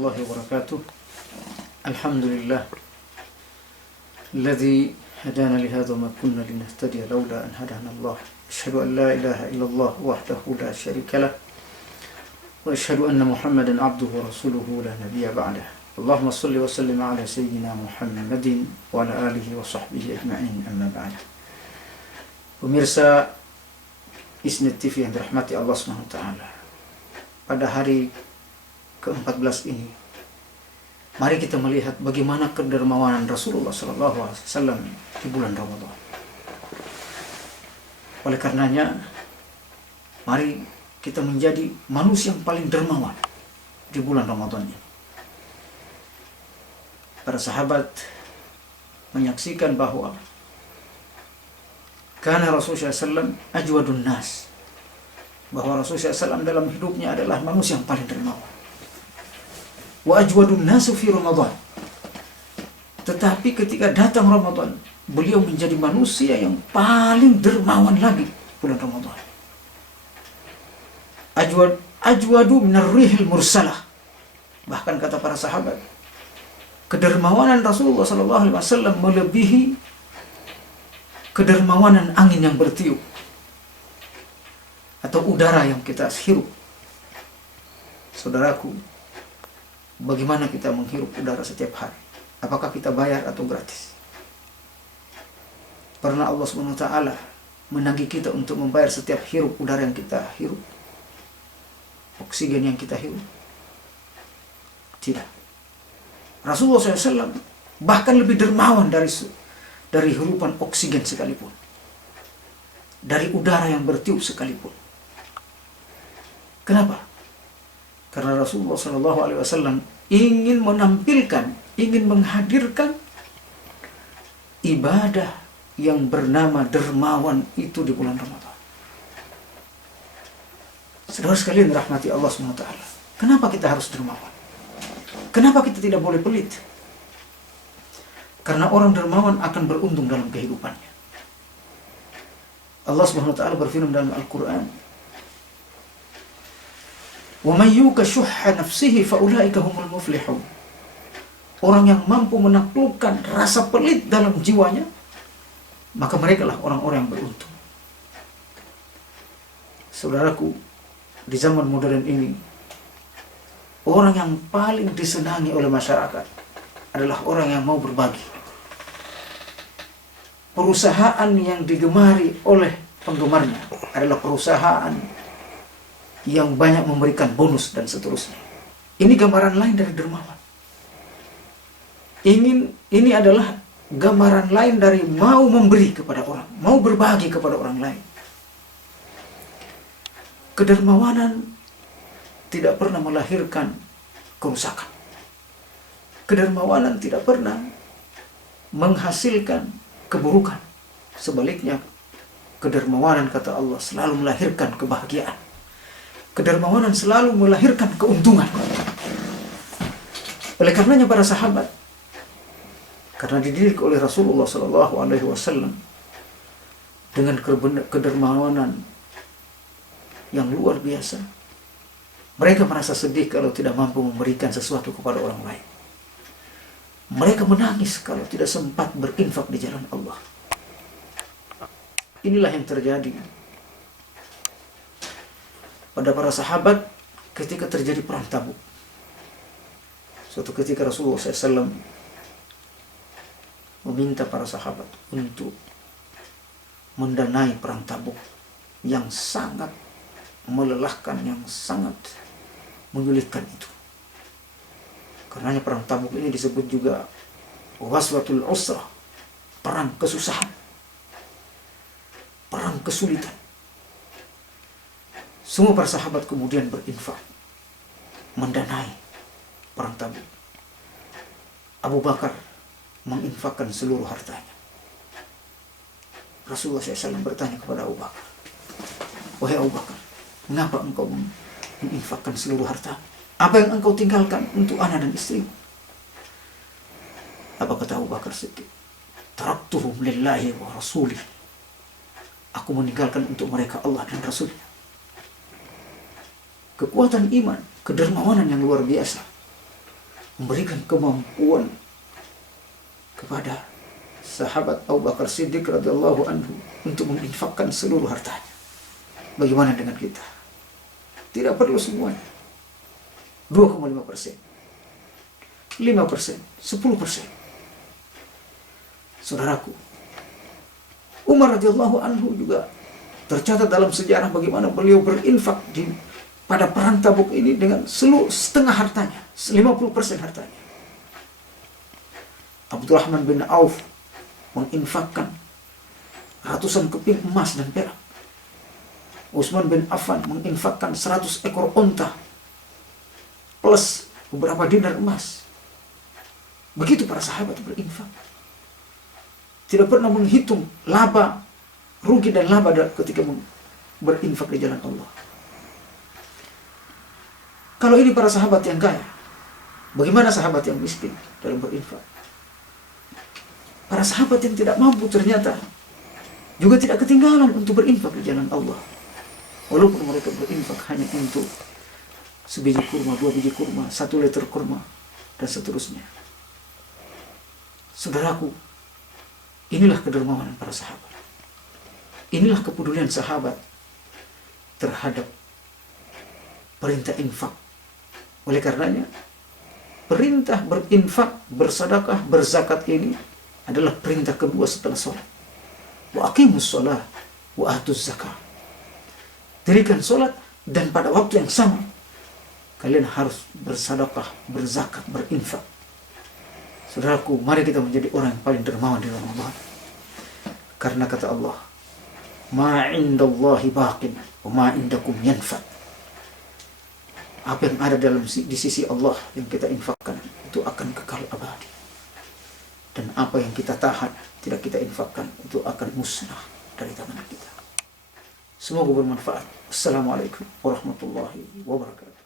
warahmatullahi wabarakatuh. Alhamdulillah alladzi hadana li hadza ma kunna linahtadiya laula an hadana Allah. Asyhadu an la ilaha illallah wahdahu la syarika lah wa asyhadu anna Muhammadan abduhu wa rasuluhu la nabiyya ba'dah. Allahumma shalli wa sallim ala sayyidina Muhammadin wa ala alihi wa sahbihi ajma'in, amma ba'd. Pemirsa Isnet TV yang dirahmati Allah Subhanahu wa taala. Pada hari ke-14 ini, mari kita melihat bagaimana kedermawanan Rasulullah SAW di bulan Ramadan. Oleh karenanya, mari kita menjadi manusia yang paling dermawan di bulan Ramadan ini. Para sahabat menyaksikan bahwa karena Rasulullah SAW ajwadun nas, bahwa Rasulullah SAW dalam hidupnya adalah manusia yang paling dermawan. Wa ajwadun nasu fi Ramadan. Tetapi ketika datang Ramadan, beliau menjadi manusia yang paling dermawan lagi bulan Ramadan. Ajwadu minar rihil mursalah. Bahkan kata para sahabat, kedermawanan Rasulullah SAW melebihi kedermawanan angin yang bertiup atau udara yang kita hirup. Saudaraku, bagaimana kita menghirup udara setiap hari? Apakah kita bayar atau gratis? Pernah Allah SWT menagih kita untuk membayar setiap hirup udara yang kita hirup, oksigen yang kita hirup? Tidak. Rasulullah SAW bahkan lebih dermawan dari hirupan oksigen sekalipun, dari udara yang bertiup sekalipun. Kenapa? Karena Rasulullah SAW ingin menampilkan, ingin menghadirkan ibadah yang bernama dermawan itu di bulan Ramadan. Saudara sekalian rahmati Allah SWT. Kenapa kita harus dermawan? Kenapa kita tidak boleh pelit? Karena orang dermawan akan beruntung dalam kehidupannya. Allah SWT berfirman dalam Al-Quran, وَمَنْ يُوكَ شُحَّ نَفْسِهِ فَأُولَٰئِكَ هُمُ الْمُفْلِحُونَ. Orang yang mampu menaklukkan rasa pelit dalam jiwanya, maka mereka lah orang-orang yang beruntung. Saudaraku, di zaman modern ini, orang yang paling disenangi oleh masyarakat adalah orang yang mau berbagi. Perusahaan yang digemari oleh penggemarnya adalah perusahaan yang banyak memberikan bonus dan seterusnya. Ini gambaran lain dari dermawan. Ini adalah gambaran lain dari mau memberi kepada orang, mau berbagi kepada orang lain. Kedermawanan tidak pernah melahirkan kerusakan. Kedermawanan tidak pernah menghasilkan keburukan. Sebaliknya, kedermawanan, kata Allah, selalu melahirkan kebahagiaan. Kedermawanan selalu melahirkan keuntungan. Oleh karenanya para sahabat, karena dididik oleh Rasulullah SAW dengan kedermawanan yang luar biasa, mereka merasa sedih kalau tidak mampu memberikan sesuatu kepada orang lain. Mereka menangis kalau tidak sempat berinfak di jalan Allah. Inilah yang terjadi pada para sahabat ketika terjadi perang Tabuk. Suatu ketika Rasulullah SAW meminta para sahabat untuk mendanai perang Tabuk yang sangat melelahkan, yang sangat menyulitkan itu. Karenanya perang Tabuk ini disebut juga Ghazwatul Usrah, perang kesusahan, perang kesulitan. Semua para sahabat kemudian berinfak mendanai perang Tabuk. Abu Bakar menginfakkan seluruh hartanya. Rasulullah SAW bertanya kepada Abu Bakar, "Wahai Abu Bakar, mengapa engkau menginfakkan seluruh harta? Apa yang engkau tinggalkan untuk anak dan istri?" Apa kata Abu Bakar Siddiq? "Taraktuhum lillahi wa rasulih." Aku meninggalkan untuk mereka Allah dan Rasulnya. Kekuatan iman, kedermawanan yang luar biasa. memberikan kemampuan kepada sahabat Abu Bakar Siddiq radhiyallahu anhu untuk menginfakkan seluruh hartanya. Bagaimana dengan kita? Tidak perlu semuanya. 2,5%, 5%, 10%. Saudaraku, Umar radhiyallahu anhu juga tercatat dalam sejarah bagaimana beliau berinfak pada perang Tabuk ini dengan setengah hartanya, 50% hartanya. Abdurrahman bin Auf menginfakkan ratusan keping emas dan perak. Utsman bin Affan menginfakkan 100 ekor onta plus beberapa dinar emas. Begitu para sahabat berinfak. Tidak pernah menghitung laba, rugi dan laba ketika berinfak di jalan Allah. Kalau ini para sahabat yang kaya, bagaimana sahabat yang miskin dalam berinfak? Para sahabat yang tidak mampu ternyata juga tidak ketinggalan untuk berinfak di jalan Allah. Walaupun mereka berinfak hanya untuk sebiji kurma, 2 biji kurma, 1 liter kurma, dan seterusnya. Saudaraku, inilah kedermawanan para sahabat. Inilah kepedulian sahabat terhadap perintah infak. Oleh karenanya, perintah berinfak, bersedekah, berzakat ini adalah perintah kedua setelah sholat. Wa aqimus sholat wa atuz zakah. Dirikan sholat dan pada waktu yang sama kalian harus bersedekah, berzakat, berinfak. Saudaraku, mari kita menjadi orang yang paling dermawan di Ramadan. Karena kata Allah, ma indallahi baqin wa ma indakum yanfad. Apa yang ada di sisi Allah yang kita infakkan itu akan kekal abadi. Dan apa yang kita tahan, tidak kita infakkan, itu akan musnah dari tangan kita. Semoga bermanfaat. Assalamualaikum warahmatullahi wabarakatuh.